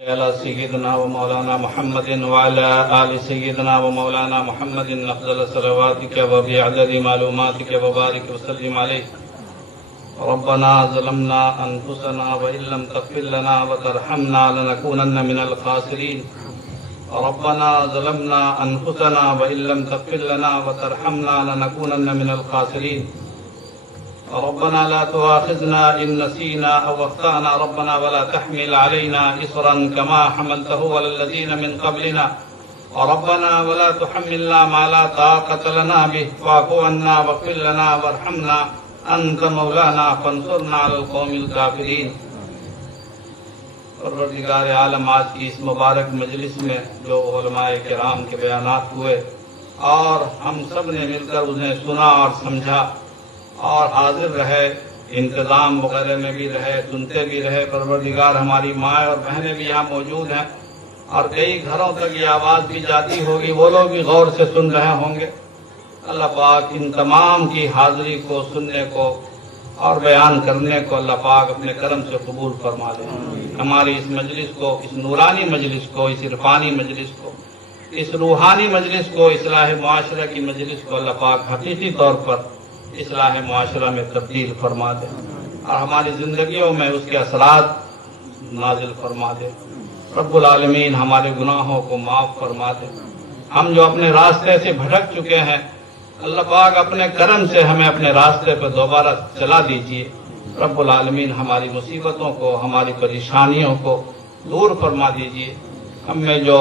على سيدنا ومولانا محمد وعلى آل سيدنا ومولانا محمد أفضل صلواتك وبعدد معلوماتك وبارك وسلم عليه. ربنا ظلمنا أنفسنا وإن لم تغفر لنا وترحمنا لنكونن من الخاسرين. ربنا ظلمنا أنفسنا وإن لم تغفر لنا وترحمنا لنكونن من الخاسرين. ربنا لا تؤاخذنا إن نسينا أو أخطأنا ربنا ولا تحمل علينا إصرا كما حملته على الذين من قبلنا. ربنا ولا تحملنا ما لا طاقة لنا به واعف عنا واغفر لنا وارحمنا أنت مولانا فانصرنا على القوم الكافرين. پروردگار عالم، آج کی اس مبارک مجلس میں جو علماء کرام کے بیانات ہوئے اور ہم سب نے مل کر انہیں سنا اور سمجھا اور حاضر رہے، انتظام وغیرہ میں بھی رہے، سنتے بھی رہے. پروردگار، ہماری ماں اور بہنیں بھی یہاں موجود ہیں اور کئی گھروں تک یہ آواز بھی جاتی ہوگی، وہ لوگ بھی غور سے سن رہے ہوں گے. اللہ پاک ان تمام کی حاضری کو، سننے کو اور بیان کرنے کو اللہ پاک اپنے کرم سے قبول فرما لے. ہماری اس مجلس کو، اس نورانی مجلس کو، اس عرفانی مجلس کو، اس روحانی مجلس کو، اصلاح معاشرہ کی مجلس کو اللہ پاک حقیقی طور پر اصلاح معاشرہ میں تبدیل فرما دے اور ہماری زندگیوں میں اس کے اثرات نازل فرما دے. رب العالمین ہمارے گناہوں کو معاف فرما دے. ہم جو اپنے راستے سے بھٹک چکے ہیں، اللہ پاک اپنے کرم سے ہمیں اپنے راستے پر دوبارہ چلا دیجیے. رب العالمین ہماری مصیبتوں کو، ہماری پریشانیوں کو دور فرما دیجیے. ہم میں جو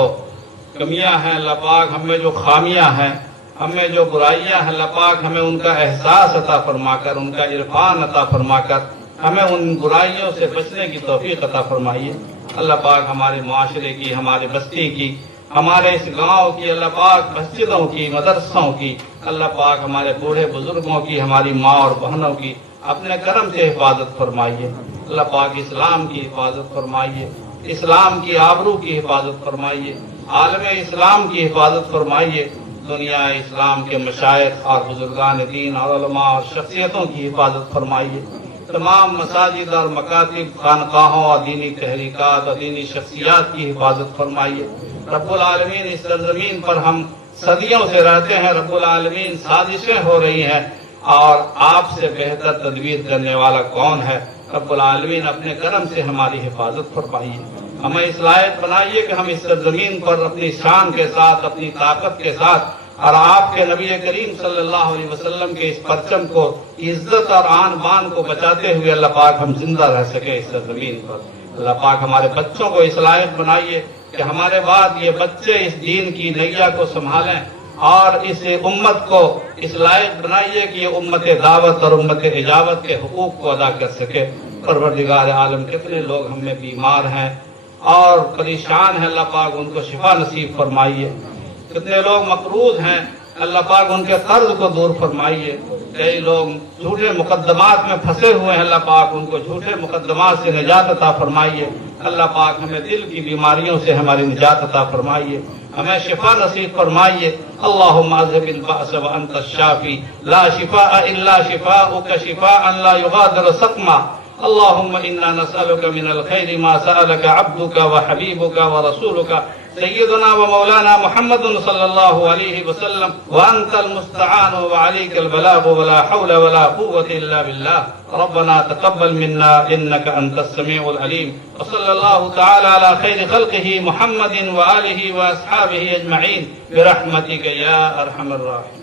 کمیاں ہیں اللہ پاک، ہم میں جو خامیاں ہیں، ہم میں جو برائیاں ہیں اللہ پاک، ہمیں ان کا احساس عطا فرما کر، ان کا عرفان عطا فرما کر ہمیں ان برائیوں سے بچنے کی توفیق عطا فرمائیے. اللہ پاک ہمارے معاشرے کی، ہمارے بستی کی، ہمارے اس گاؤں کی اللہ پاک مسجدوں کی، مدرسوں کی، اللہ پاک ہمارے بوڑھے بزرگوں کی، ہماری ماں اور بہنوں کی اپنے کرم سے حفاظت فرمائیے. اللہ پاک اسلام کی حفاظت فرمائیے، اسلام کی آبرو کی حفاظت فرمائیے، عالم اسلام کی حفاظت فرمائیے. دنیا اسلام کے مشائخ اور بزرگان دین اور علماء اور شخصیتوں کی حفاظت فرمائیے. تمام مساجد اور مکاتب، خانقاہوں اور دینی تحریکات اور دینی شخصیات کی حفاظت فرمائیے. رب العالمین اس سرزمین پر ہم صدیوں سے رہتے ہیں، رب العالمین سازشیں ہو رہی ہیں اور آپ سے بہتر تدبیر کرنے والا کون ہے؟ رب العالمین اپنے کرم سے ہماری حفاظت فرمائیے. ہمیں اس لائق بنائیے کہ ہم اس سرزمین پر اپنی شان کے ساتھ، اپنی طاقت کے ساتھ اور آپ کے نبی کریم صلی اللہ علیہ وسلم کے اس پرچم کو، عزت اور آن بان کو بچاتے ہوئے اللہ پاک ہم زندہ رہ سکے اس سرزمین پر. اللہ پاک ہمارے بچوں کو اس لائق بنائیے کہ ہمارے بعد یہ بچے اس دین کی نیا کو سنبھالیں اور اس امت کو اس لائق بنائیے کہ یہ امت دعوت اور امت اجابت کے حقوق کو ادا کر سکے. پروردگار عالم، کتنے لوگ ہم میں بیمار ہیں اور پریشان ہیں، اللہ پاک ان کو شفا نصیب فرمائیے. کتنے لوگ مقروض ہیں، اللہ پاک ان کے قرض کو دور فرمائیے. کئی لوگ جھوٹے مقدمات میں پھنسے ہوئے ہیں، اللہ پاک ان کو جھوٹے مقدمات سے نجات عطا فرمائیے. اللہ پاک ہمیں دل کی بیماریوں سے ہماری نجات عطا فرمائیے، ہمیں شفا نصیب فرمائیے. اللہم اذہب البأس وانت الشافی لا شفاء الا شفاؤک شفاء لا یغادر سقما. اللهم إنا نسألك من الخير ما سألك عبدك وحبيبك ورسولك سيدنا ومولانا محمد صلى الله عليه وسلم، وأنت المستعان وعليك البلاغ ولا حول ولا قوة إلا بالله. ربنا تقبل منا إنك أنت السميع العليم. وصلى الله تعالى على خير خلقه محمد وآله وأصحابه أجمعين برحمتك يا أرحم الراحمين.